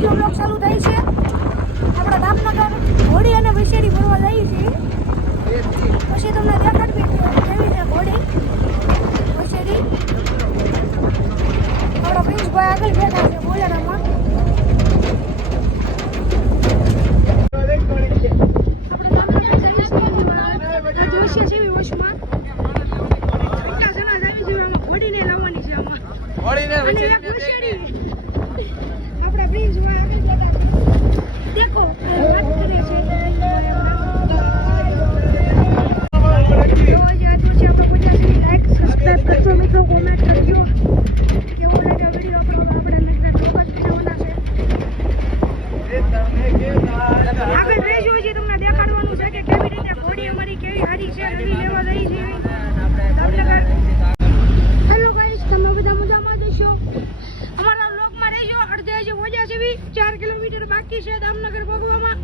આજનો બ્લોગ ચાલુ થાય છે. આપણા દામનગર ઘોડી અને વિશેરી ફરવા જઈએ છીએ. પછી તમને દેખાડવી કેવી છે ઘોડી વિશેરી. આપણા પ્રિન્સભાઈ આગળ બેઠા છે બોલેરામાં. દામનગર ભોગવામાં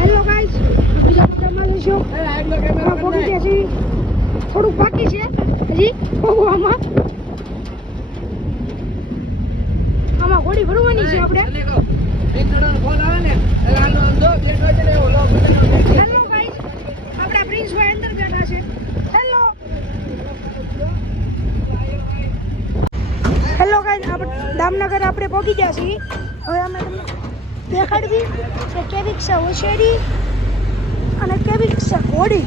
હેલો ગાઈસ, થોડુંક બાકી છે હજી ભોગવામાં. આમાં ઘોડી ભરવાની છે આપણે. હેલો ગાઈસ, આપણા પ્રિન્સભાઈ અંદર બેઠા છે. હેલો હેલો ગાઈસ, દામનગર આપણે પહોંચી ગયા છીએ. હવે અમે તમને દેખાડવી કે કેવી છે હોશિયારી અને કેવી છે ઘોડી.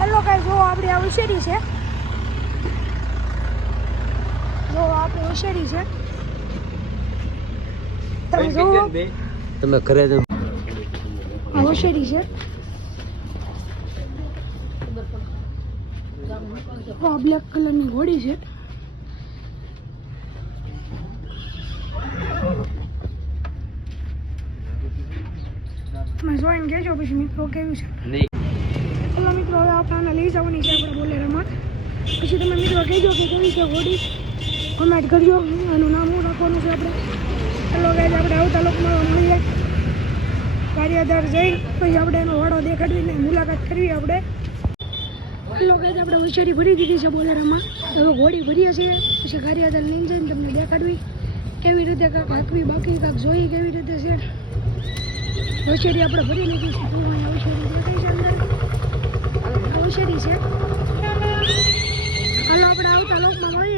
હેલો ગાઈસ, જો આપણી આ હોશિયારી છે. જો આપણી હોશિયારી છે. તમે જુઓ, તમે ઘરે જ આ હોશિયારી છે. આ બ્લેક કલરની ઘોડી છે. જોઈને કહેજો પછી મિત્રો કેવું છે. ચલો મિત્રો, હવે આપણે લઈ જવાની છે આપણે બોલેરામાં. પછી તમે મિત્રો કહેજો કે કેવી છે ઘોડી, કોમેન્ટ કરજો. એનું નામ શું રાખવાનું છે આપણે. ચલો ગાઈસ, આપણે આવતા લોકમાં મળીએ. કાર્યાધાર જઈ પછી આપણે એનો વાડો દેખાડીને મુલાકાત કરવી આપણે. ચલો ગાઈસ, આપણે હોશિયારી ભરી દીધી છે બોલેરામાં. હવે ઘોડી ભરીએ છીએ. પછી કાર્યાધાર લઈને જઈને તમને દેખાડવી કેવી રીતે કાંક હાંકવી, બાકી કાંક જોઈ કેવી રીતે છે. હોશિયારી આપણે ભરી લીધી છે. હોશિયારી દેખાય છે અંદર. હોશિયારી છે. હાલો આપણે આવતા લોકમાં મળીએ.